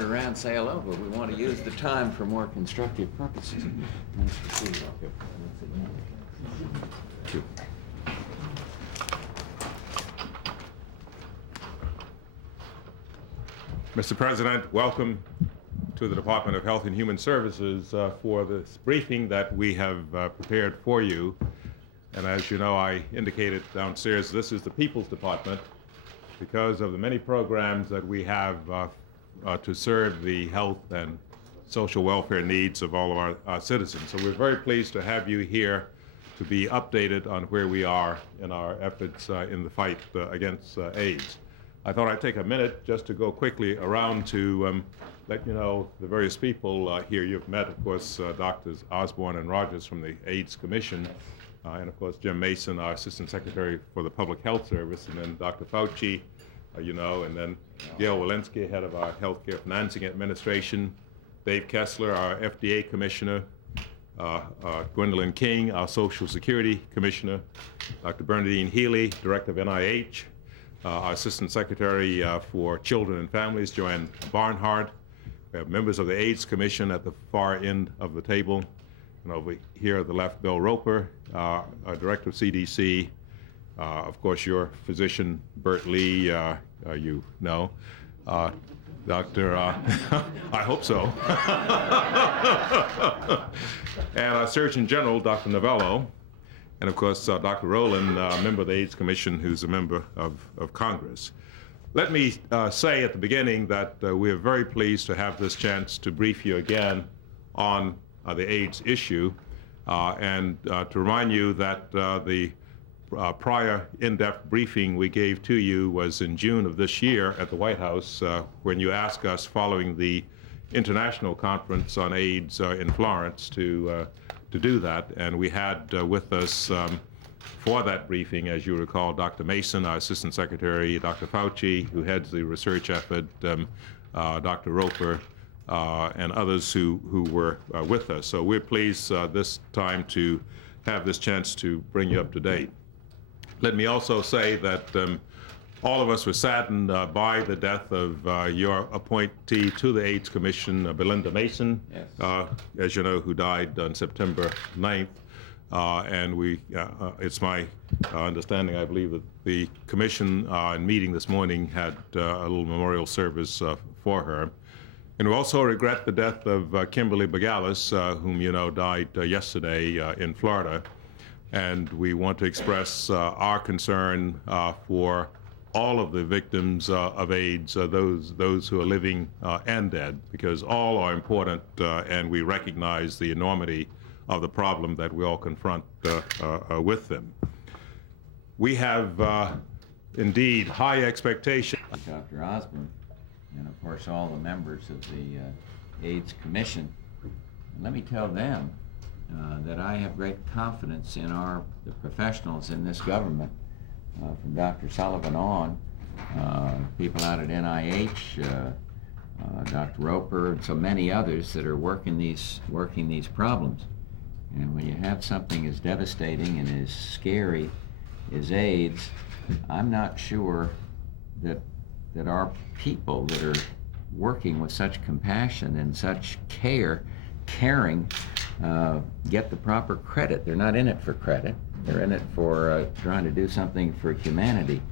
wander around, say hello, but we want to use the time for more constructive purposes. Nice to see you. Thank you. Mr. President, welcome to the Department of Health and Human Services for this briefing that we have prepared for you. And as you know, I indicated downstairs, this is the People's Department because of the many programs that we have to serve the health and social welfare needs of all of our citizens. So we're very pleased to have you here to be updated on where we are in our efforts in the fight against AIDS. I thought I'd take a minute just to go quickly around to let you know the various people here. You've met, of course, Drs. Osborne and Rogers from the AIDS Commission, and of course Jim Mason, our Assistant Secretary for the Public Health Service, and then Dr. Fauci, you know, and then Gail Walensky, head of our Healthcare Financing Administration, Dave Kessler, our FDA Commissioner, Gwendolyn King, our Social Security Commissioner, Dr. Bernadine Healy, Director of NIH, our Assistant Secretary for Children and Families, Joanne Barnhart. We have members of the AIDS Commission at the far end of the table. And over here at the left, Bill Roper, our Director of CDC. Of course, your physician, Bert Lee, you know. Dr. I hope so. And our Surgeon General, Dr. Novello. And of course, Dr. Rowland, member of the AIDS Commission, who's a member of Congress. Let me say at the beginning that we are very pleased to have this chance to brief you again on the AIDS issue, and to remind you that the prior in-depth briefing we gave to you was in June of this year at the White House when you asked us, following the International Conference on AIDS in Florence, to do that. And we had with us for that briefing, as you recall, Dr. Mason, our Assistant Secretary, Dr. Fauci, who heads the research effort, Dr. Roper, and others who were with us. So we're pleased this time to have this chance to bring you up to date. Let me also say that all of us were saddened by the death of your appointee to the AIDS Commission, Belinda Mason, yes. As you know, who died on September 9th. And it's my understanding, I believe, that the commission in meeting this morning had a little memorial service for her. And we also regret the death of Kimberly Bagalis, whom you know died yesterday in Florida. And we want to express our concern for all of the victims of AIDS, those who are living and dead, because all are important, and we recognize the enormity of the problem that we all confront with them. We have indeed high expectations. Dr. Osborne, and of course all the members of the AIDS Commission. And let me tell them that I have great confidence in the professionals in this government, from Dr. Sullivan on, people out at NIH, Dr. Roper, and so many others that are working these problems. And when you have something as devastating and as scary as AIDS, I'm not sure that our people that are working with such compassion and such caring, get the proper credit. They're not in it for credit. They're in it for trying to do something for humanity.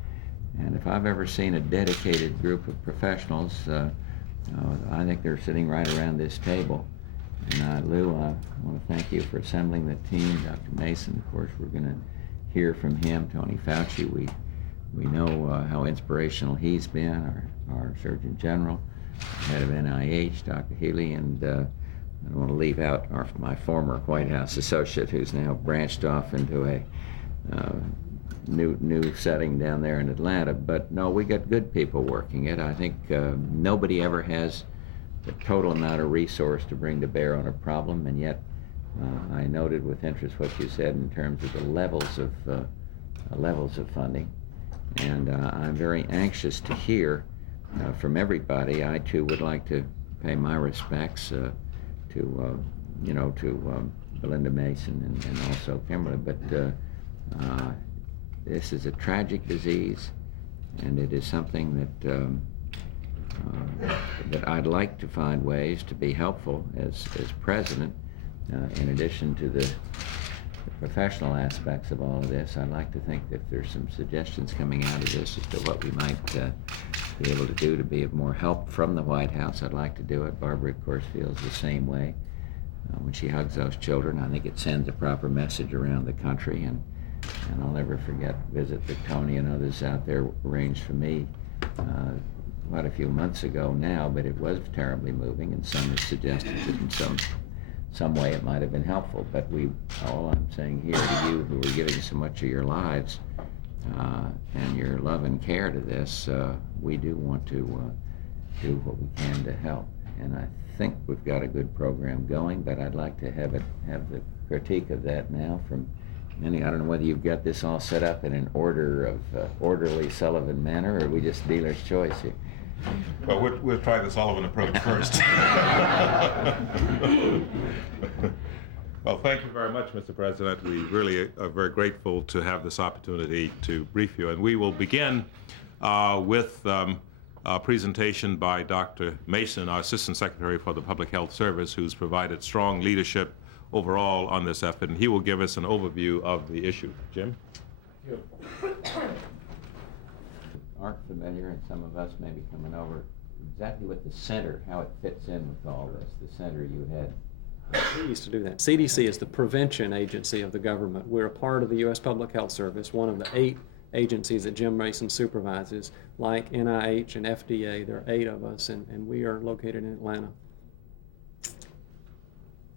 And if I've ever seen a dedicated group of professionals, I think they're sitting right around this table. And Lou, I want to thank you for assembling the team. Dr. Mason, of course, we're going to hear from him. Tony Fauci, we know how inspirational he's been, our Surgeon General, head of NIH, Dr. Healy, and I don't want to leave out my former White House associate, who's now branched off into a new setting down there in Atlanta. But no, we got good people working it. I think nobody ever has the total amount of resource to bring to bear on a problem, and yet I noted with interest what you said in terms of the levels of funding, and I'm very anxious to hear from everybody. I too would like to pay my respects to Belinda Mason and also Kimberly, but this is a tragic disease, and it is something that that I'd like to find ways to be helpful as president. In addition to the professional aspects of all of this, I'd like to think that if there's some suggestions coming out of this as to what we might be able to do to be of more help from the White House, I'd like to do it. Barbara, of course, feels the same way. When she hugs those children, I think it sends a proper message around the country, and I'll never forget Visit that Tony and others out there arranged for me quite a few months ago now, but it was terribly moving, and some have suggested that in some way it might have been helpful. But all I'm saying here to you who are giving so much of your lives and your love and care to this, we do want to do what we can to help. And I think we've got a good program going, but I'd like to have the critique of that now from Minnie. I don't know whether you've got this all set up in an orderly Sullivan manner, or we just dealer's choice here. Well, we'll try the Sullivan approach first. Well, thank you very much, Mr. President. We really are very grateful to have this opportunity to brief you. And we will begin with a presentation by Dr. Mason, our Assistant Secretary for the Public Health Service, who's provided strong leadership overall on this effort, and he will give us an overview of the issue. Jim? Thank you. Aren't familiar, and some of us may be coming over, exactly with the center, how it fits in with all this, the center you had. We used to do that. CDC is the prevention agency of the government. We're a part of the U.S. Public Health Service, one of the 8 agencies that Jim Mason supervises, like NIH and FDA. There are 8 of us, and we are located in Atlanta.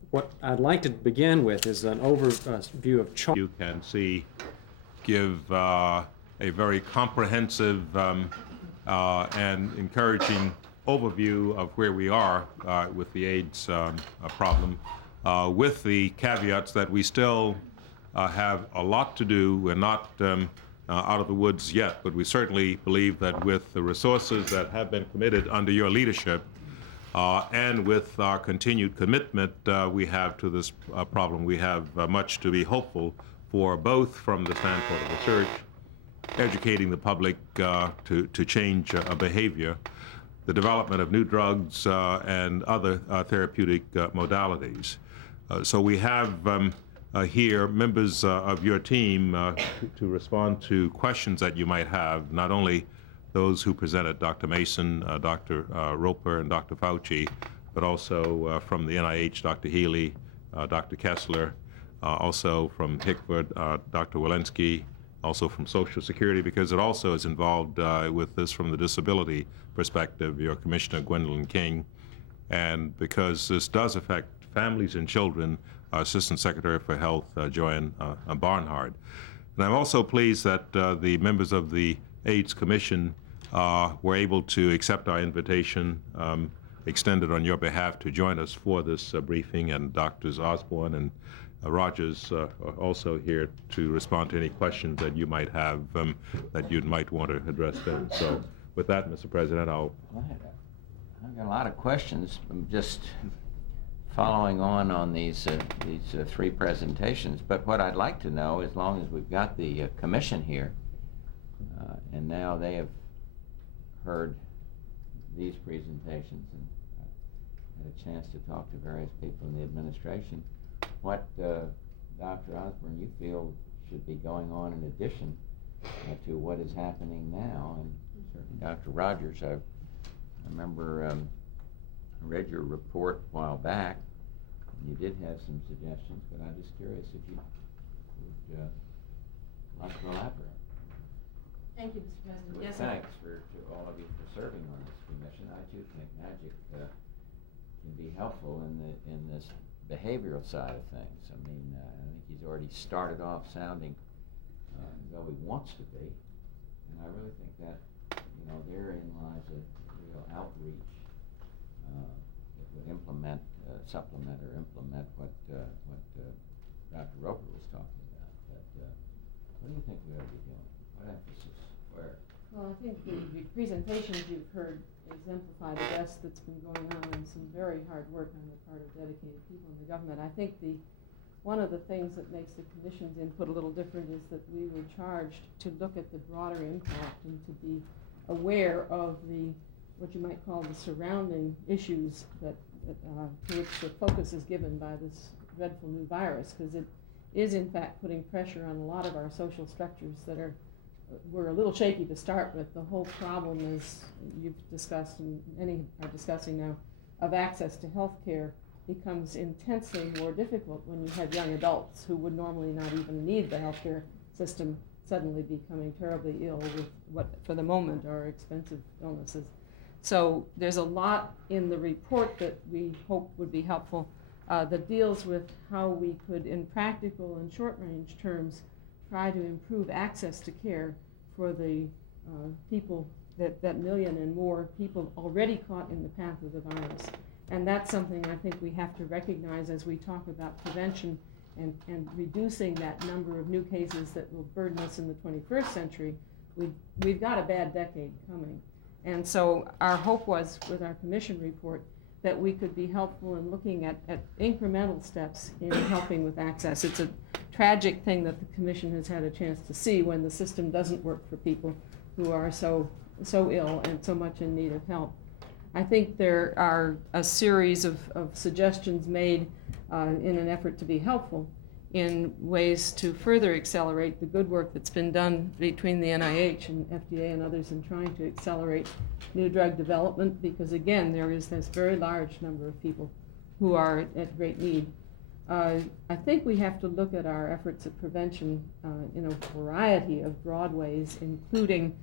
What I'd like to begin with is an overview of charts. You can see give a very comprehensive and encouraging overview of where we are with the AIDS problem, with the caveats that we still have a lot to do. We're not out of the woods yet, but we certainly believe that with the resources that have been committed under your leadership and with our continued commitment we have to this problem, we have much to be hopeful for, both from the standpoint of research, educating the public to change behavior, the development of new drugs and other therapeutic modalities. So we have here members of your team to respond to questions that you might have, not only those who presented, Dr. Mason, Dr. Roper, and Dr. Fauci, but also from the NIH, Dr. Healy, Dr. Kessler, also from HICVA, Dr. Walensky, also from Social Security, because it also is involved with this from the disability perspective, your Commissioner Gwendolyn King, and because this does affect families and children, Assistant Secretary for Health, Joanne Barnhart. And I'm also pleased that the members of the AIDS Commission were able to accept our invitation extended on your behalf to join us for this briefing, and Drs. Osborne and Rogers are also here to respond to any questions that you might have that you might want to address them. So with that, Mr. President, I've got a lot of questions. I'm just following on these 3 presentations, but what I'd like to know, as long as we've got the commission here, and now they have heard these presentations and had a chance to talk to various people in the administration, what, Dr. Osborne, you feel should be going on in addition to what is happening now? And certainly Dr. Rogers, I remember I read your report a while back, and you did have some suggestions, but I'm just curious if you would like to elaborate. Thank you, Mr. President. Well, yes, thanks to all of you for serving on this commission. I too think magic can be helpful in this behavioral side of things. I mean, I think he's already started off sounding as though he wants to be, and I really think that, therein lies a real outreach that would supplement or implement what Dr. Roper was talking about. But what do you think we ought to be doing? What emphasis? Where? Well, I think the presentations you've heard exemplify the best that's been going on, and some very hard work on the part of dedicated people in the government. I think one of the things that makes the Commission's input a little different is that we were charged to look at the broader impact and to be aware of the what you might call the surrounding issues to which the focus is given by this dreadful new virus, because it is in fact putting pressure on a lot of our social structures that were a little shaky to start with. The whole problem, as you've discussed and many are discussing now, of access to health care becomes intensely more difficult when you have young adults who would normally not even need the healthcare system suddenly becoming terribly ill with what for the moment are expensive illnesses. So there's a lot in the report that we hope would be helpful that deals with how we could, in practical and short-range terms, try to improve access to care for the people, that million and more people already caught in the path of the virus. And that's something I think we have to recognize as we talk about prevention and reducing that number of new cases that will burden us in the 21st century. We've got a bad decade coming. And so our hope was, with our commission report, that we could be helpful in looking at incremental steps in helping with access. It's a tragic thing that the commission has had a chance to see when the system doesn't work for people who are so ill and so much in need of help. I think there are a series of suggestions made in an effort to be helpful in ways to further accelerate the good work that's been done between the NIH and FDA and others in trying to accelerate new drug development, because again, there is this very large number of people who are at great need. I think we have to look at our efforts at prevention in a variety of broad ways, including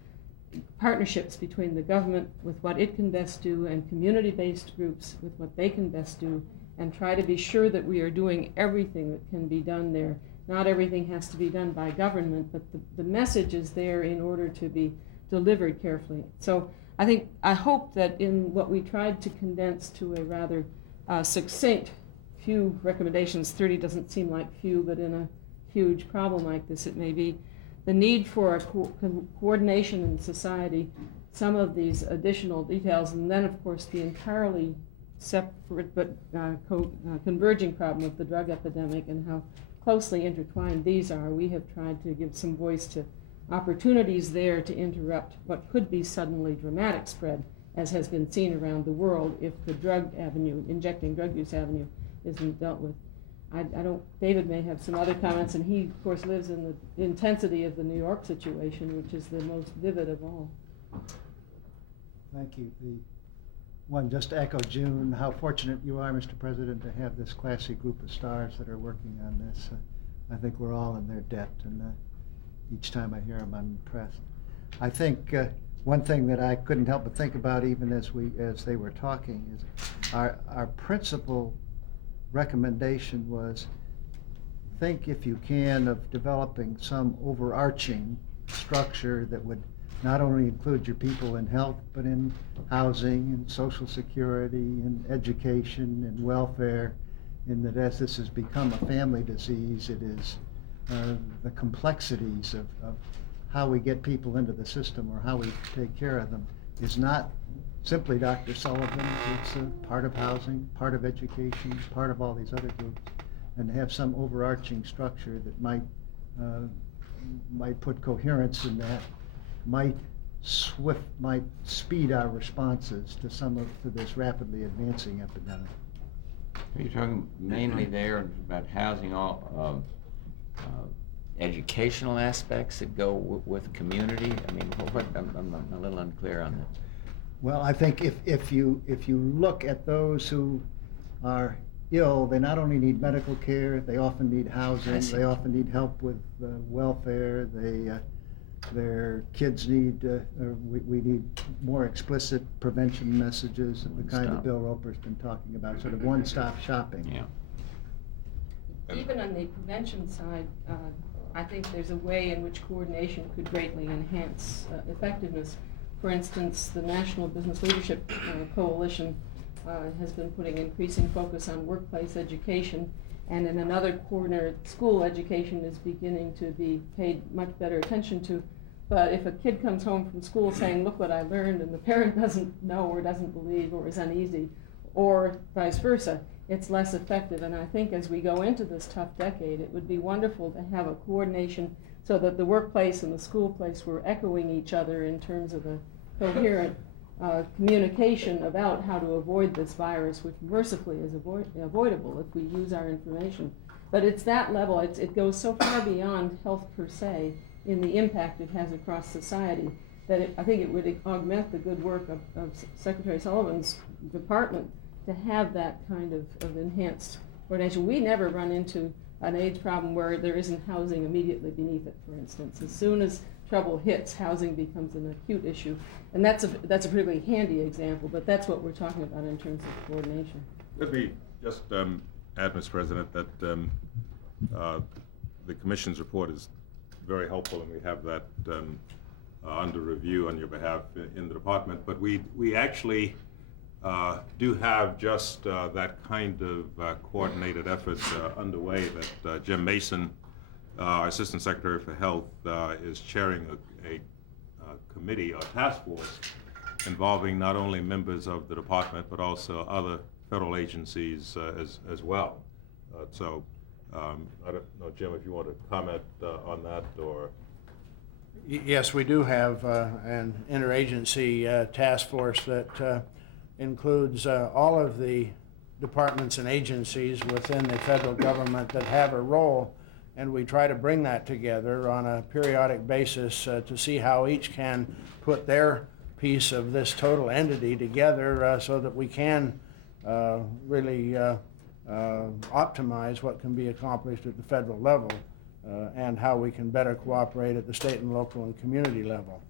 partnerships between the government with what it can best do and community-based groups with what they can best do, and try to be sure that we are doing everything that can be done there. Not everything has to be done by government, but the message is there in order to be delivered carefully. So I hope that in what we tried to condense to a rather succinct few recommendations, 30 doesn't seem like few, but in a huge problem like this it may be, the need for a coordination in society, some of these additional details, and then of course the entirely separate but converging problem of the drug epidemic and how closely intertwined these are. We have tried to give some voice to opportunities there to interrupt what could be suddenly dramatic spread, as has been seen around the world if the drug avenue, injecting drug use avenue, isn't dealt with. David may have some other comments, and he of course lives in the intensity of the New York situation, which is the most vivid of all. Thank you. Just to echo June, how fortunate you are, Mr. President, to have this classy group of stars that are working on this. I think we're all in their debt, and each time I hear them, I'm impressed. I think one thing that I couldn't help but think about, even as they were talking, is our principal recommendation was think, if you can, of developing some overarching structure that would not only include your people in health, but in housing and social security and education and welfare, in that as this has become a family disease, it is the complexities of how we get people into the system or how we take care of them is not simply Dr. Sullivan. It's a part of housing, part of education, part of all these other groups, and have some overarching structure that might put coherence in that, might speed our responses to this rapidly advancing epidemic. Are you talking mainly there about housing, all educational aspects that go with community? I mean, I'm a little unclear on that. Well, I think if you look at those who are ill, they not only need medical care, they often need housing, they often need help with welfare, their kids need, we need more explicit prevention messages of the kind that Bill Roper's been talking about, sort of one-stop shopping. Yeah. Even on the prevention side, I think there's a way in which coordination could greatly enhance effectiveness. For instance, the National Business Leadership Coalition has been putting increasing focus on workplace education, and in another corner, school education is beginning to be paid much better attention to. But if a kid comes home from school saying, look what I learned, and the parent doesn't know or doesn't believe or is uneasy, or vice versa, it's less effective. And I think as we go into this tough decade, it would be wonderful to have a coordination so that the workplace and the school place were echoing each other in terms of a coherent communication about how to avoid this virus, which mercifully is avoidable if we use our information. But it's that level, it goes so far beyond health per se in the impact it has across society that I think it would augment the good work of Secretary Sullivan's department to have that kind of enhanced coordination. We never run into an AIDS problem where there isn't housing immediately beneath it, for instance. As soon as trouble hits, housing becomes an acute issue. And that's a particularly handy example, but that's what we're talking about in terms of coordination. Let me just add, Mr. President, that the Commission's report is very helpful, and we have that under review on your behalf in the department. But we actually do have just that kind of coordinated effort underway that Jim Mason, our Assistant Secretary for Health, is chairing a committee or task force involving not only members of the department but also other federal agencies as well. So I don't know, Jim, if you want to comment on that or... Yes, we do have an interagency task force that includes all of the departments and agencies within the federal government that have a role, and we try to bring that together on a periodic basis to see how each can put their piece of this total entity together so that we can really optimize what can be accomplished at the federal level and how we can better cooperate at the state and local and community level.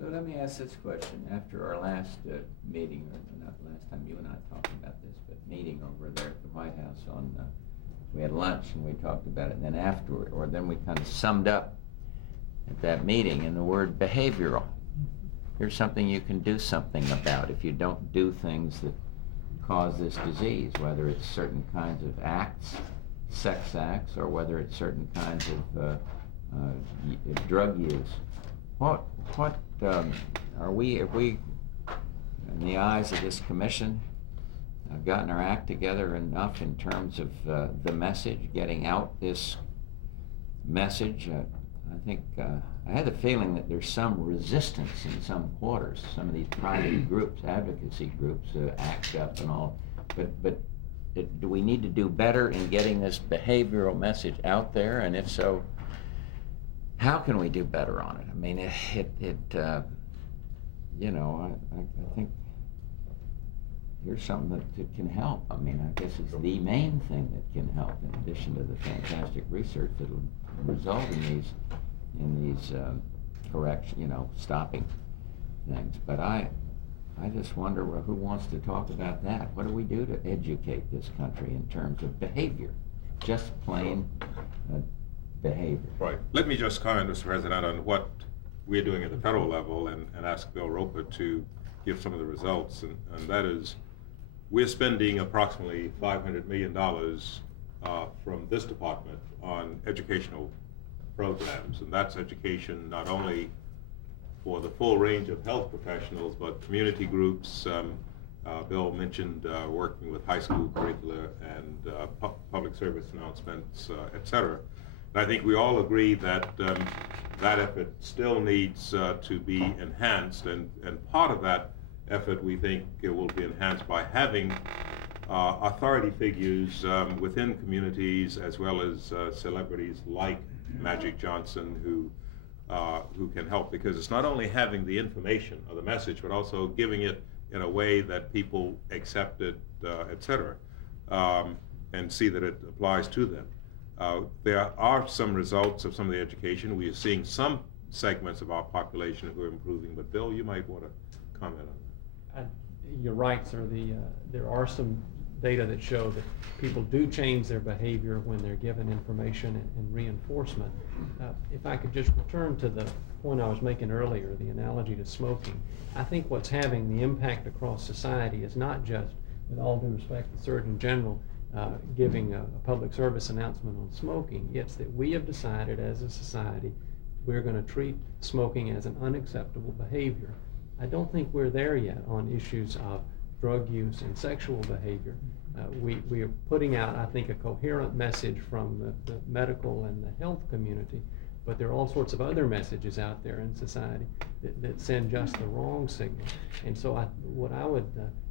So let me ask this question. After our last meeting, or not last time you and I talked about this, but meeting over there at the White House on, we had lunch and we talked about it, and then afterward, or then we kind of summed up at that meeting in the word behavioral. Here's something you can do something about if you don't do things that cause this disease, whether it's certain kinds of acts, sex acts, or whether it's certain kinds of drug use. What are we, if we, in the eyes of this commission, gotten our act together enough in terms of the message, getting out this message? I think I had the feeling that there's some resistance in some quarters. Some of these private groups, advocacy groups, ACT UP and all, but do we need to do better in getting this behavioral message out there? And if so, how can we do better on it? I mean, you know, I think here's something that can help. I mean, I guess it's the main thing that can help, in addition to the fantastic research that will result in these correction, you know, stopping things. But I just wonder, well, who wants to talk about that? What do we do to educate this country in terms of behavior? Just plain behavior. Right. Let me just comment, Mr. President, on what we're doing at the federal level and ask Bill Roper to give some of the results. And that is, we're spending approximately $500 million from this department on educational programs. And that's education not only for the full range of health professionals, but community groups. Bill mentioned working with high school curricula and public service announcements, et cetera. And I think we all agree that that effort still needs to be enhanced, and part of that effort we think it will be enhanced by having authority figures within communities, as well as celebrities like Magic Johnson who can help, because it's not only having the information or the message, but also giving it in a way that people accept it, et cetera, and see that it applies to them. There are some results of some of the education. We are seeing some segments of our population who are improving, but Bill, you might want to comment on that. You're right, sir. There are some data that show that people do change their behavior when they're given information and reinforcement. If I could just return to the point I was making earlier, the analogy to smoking, I think what's having the impact across society is not just, with all due respect, the Surgeon General giving a public service announcement on smoking. It's that we have decided as a society we're going to treat smoking as an unacceptable behavior. I don't think we're there yet on issues of drug use and sexual behavior. We are putting out, I think, a coherent message from the medical and the health community But there are all sorts of other messages out there in society that send just the wrong signal. And so what I would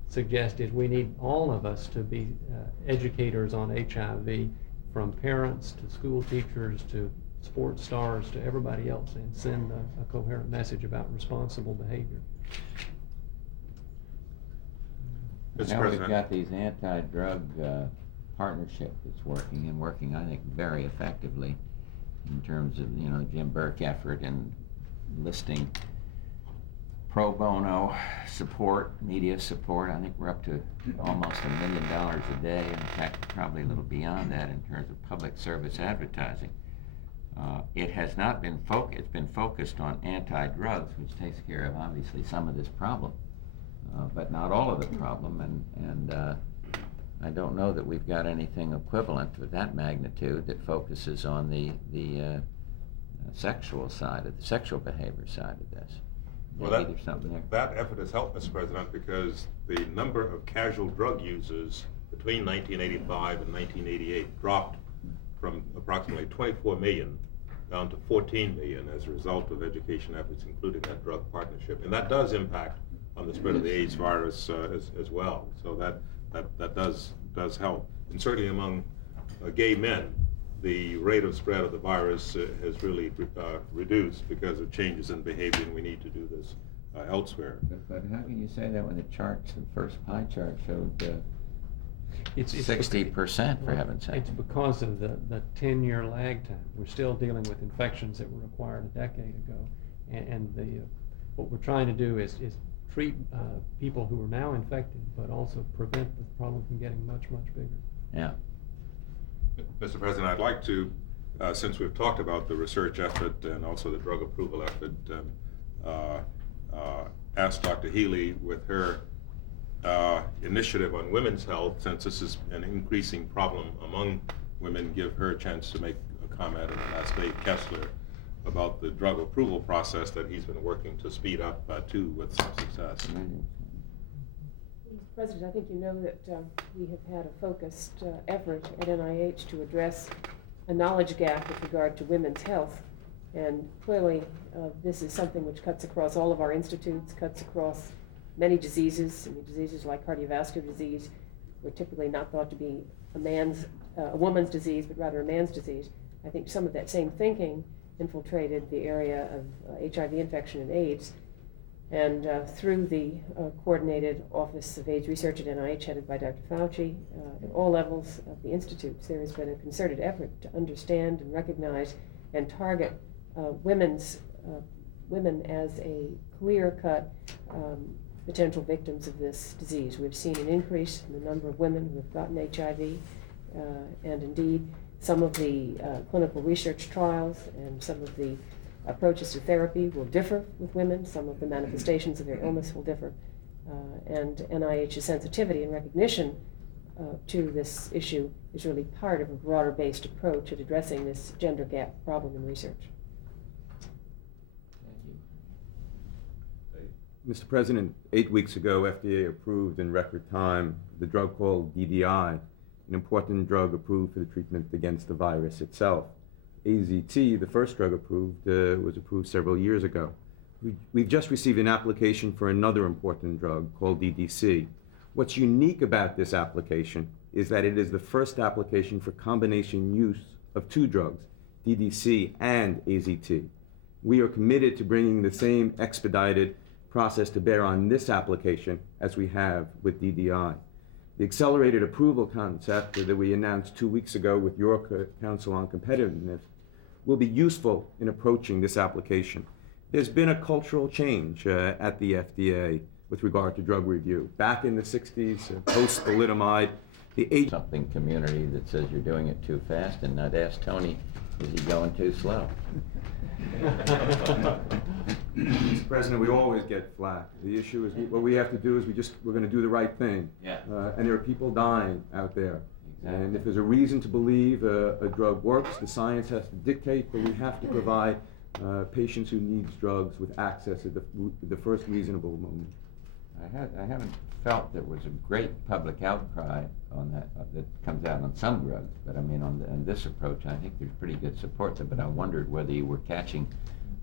suggest is we need all of us to be educators on HIV, from parents to school teachers to sports stars to everybody else, and send a coherent message about responsible behavior. Mr. Now we've President. got these anti-drug partnership that's working, I think, very effectively in terms of, Jim Burke effort in listing pro bono support, media support. I think we're up to almost $1 million a day. In fact, probably a little beyond that in terms of public service advertising. It has not been it's been focused on anti-drugs, which takes care of obviously some of this problem, but not all of the problem. And I don't know that we've got anything equivalent with that magnitude that focuses on the sexual side of the sexual behavior side of this. Well, Maybe there's something there. that effort has helped, Mr. President, because the number of casual drug users between 1985 and 1988 dropped from approximately 24 million down to 14 million as a result of education efforts, including that drug partnership. And that does impact on the spread of the AIDS virus as well. So that does help. And certainly among gay men, the rate of spread of the virus has really reduced because of changes in behavior, and we need to do this elsewhere. But how can you say that when the first pie chart showed It's 60%, for heaven's sake? It's because of the 10-year lag time. We're still dealing with infections that were acquired a decade ago, and what we're trying to do is treat people who are now infected, but also prevent the problem from getting much, much bigger. Yeah. Mr. President, I'd like to, since we've talked about the research effort and also the drug approval effort, ask Dr. Healy, with her initiative on women's health, since this is an increasing problem among women, give her a chance to make a comment, and then ask Dave Kessler about the drug approval process that he's been working to speed up too, with some success. Mr. President, I think you know that we have had a focused effort at NIH to address a knowledge gap with regard to women's health. And clearly, this is something which cuts across all of our institutes, cuts across many diseases. I mean, diseases like cardiovascular disease were typically not thought to be a woman's disease, but rather a man's disease. I think some of that same thinking infiltrated the area of HIV infection and AIDS. And through the Coordinated Office of AIDS Research at NIH, headed by Dr. Fauci, at all levels of the institutes, there has been a concerted effort to understand and recognize and target women as a clear-cut potential victims of this disease. We've seen an increase in the number of women who have gotten HIV, and indeed some of the clinical research trials and some of the approaches to therapy will differ with women. Some of the manifestations of their illness will differ. And NIH's sensitivity and recognition to this issue is really part of a broader-based approach at addressing this gender gap problem in research. Mr. President, 8 weeks ago, FDA approved in record time the drug called DDI, an important drug approved for the treatment against the virus itself. AZT, the first drug approved, was approved several years ago. We've just received an application for another important drug called DDC. What's unique about this application is that it is the first application for combination use of two drugs, DDC and AZT. We are committed to bringing the same expedited process to bear on this application as we have with DDI. The accelerated approval concept that we announced 2 weeks ago with your Council on Competitiveness will be useful in approaching this application. There's been a cultural change at the FDA with regard to drug review. Back in the 60s, post-thalidomide, Something community that says you're doing it too fast, and I'd ask Tony, is he going too slow? Mr. President, we always get flack. The issue is what we have to do is we're going to do the right thing. Yeah. And there are people dying out there. Exactly. And if there's a reason to believe a drug works, the science has to dictate, but we have to provide patients who need drugs with access at the first reasonable moment. I haven't felt there was a great public outcry on that comes out on some drugs, but I mean on this approach, I think there's pretty good support there. But I wondered whether you were catching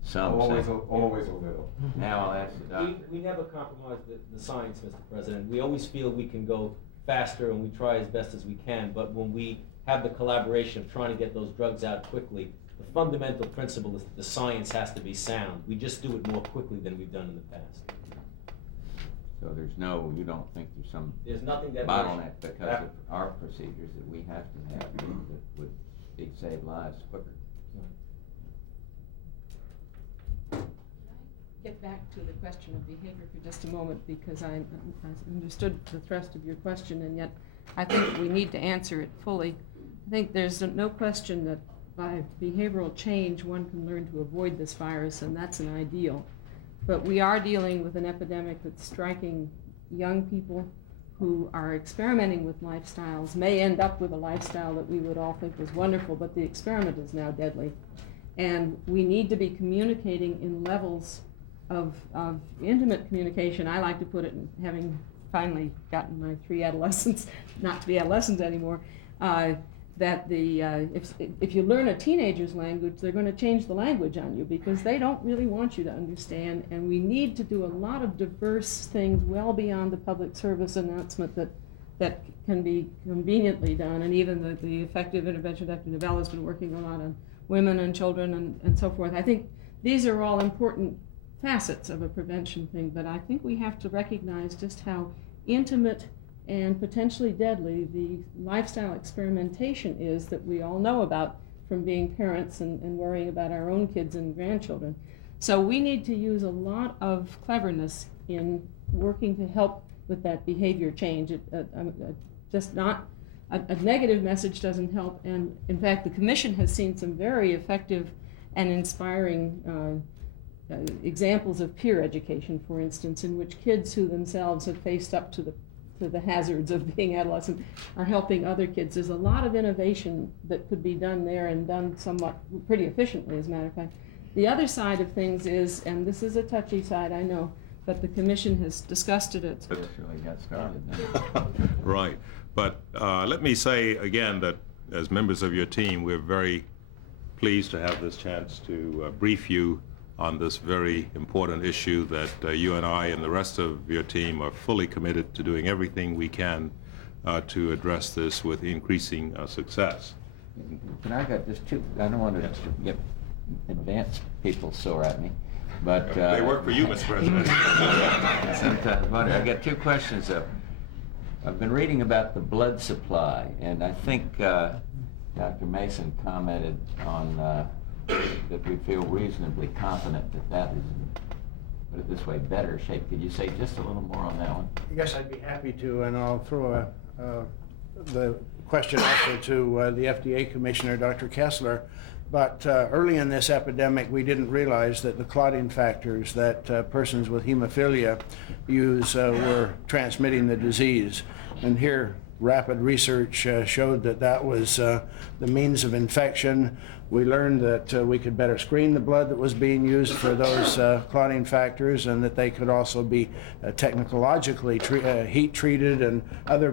some. Always a little. Now I'll ask the doctor. We never compromise the science, Mr. President. We always feel we can go faster, and we try as best as we can, but when we have the collaboration of trying to get those drugs out quickly, the fundamental principle is that the science has to be sound. We just do it more quickly than we've done in the past. So you don't think there's nothing that bottleneck because of our procedures that we have to have that would save lives quicker? Get back to the question of behavior for just a moment, because I understood the thrust of your question, and yet I think we need to answer it fully. I think there's no question that by behavioral change one can learn to avoid this virus, and that's an ideal. But we are dealing with an epidemic that's striking young people who are experimenting with lifestyles, may end up with a lifestyle that we would all think was wonderful, but the experiment is now deadly. And we need to be communicating in levels of intimate communication. I like to put it, in having finally gotten my 3 adolescents not to be adolescents anymore, that if you learn a teenager's language, they're going to change the language on you because they don't really want you to understand. And we need to do a lot of diverse things well beyond the public service announcement that can be conveniently done. And even the effective intervention Dr. Novella has been working a lot on women and children and so forth. I think these are all important facets of a prevention thing, but I think we have to recognize just how intimate and potentially deadly the lifestyle experimentation is that we all know about from being parents and worrying about our own kids and grandchildren. So we need to use a lot of cleverness in working to help with that behavior change. Just not a negative message doesn't help, and in fact the Commission has seen some very effective and inspiring examples of peer education, for instance, in which kids who themselves have faced up to the hazards of being adolescent are helping other kids. There's a lot of innovation that could be done there, and done somewhat pretty efficiently, as a matter of fact. The other side of things is, and this is a touchy side, I know, but the Commission has discussed it. It's Really got started now. Right. But let me say again that as members of your team, we're very pleased to have this chance to brief you on this very important issue that you and I and the rest of your team are fully committed to doing everything we can to address this with increasing success. Can I got just two, I don't want to get advanced people sore at me, but... They work for you, Mr. President. Sometimes, but I got 2 questions. I've been reading about the blood supply, and I think Dr. Mason commented on that we feel reasonably confident that is, put it this way, better shape. Could you say just a little more on that one? Yes, I'd be happy to, and I'll throw the question also to the FDA Commissioner, Dr. Kessler. But early in this epidemic, we didn't realize that the clotting factors that persons with hemophilia use were transmitting the disease. And here, rapid research showed that was the means of infection. We learned that we could better screen the blood that was being used for those clotting factors, and that they could also be technologically heat treated and other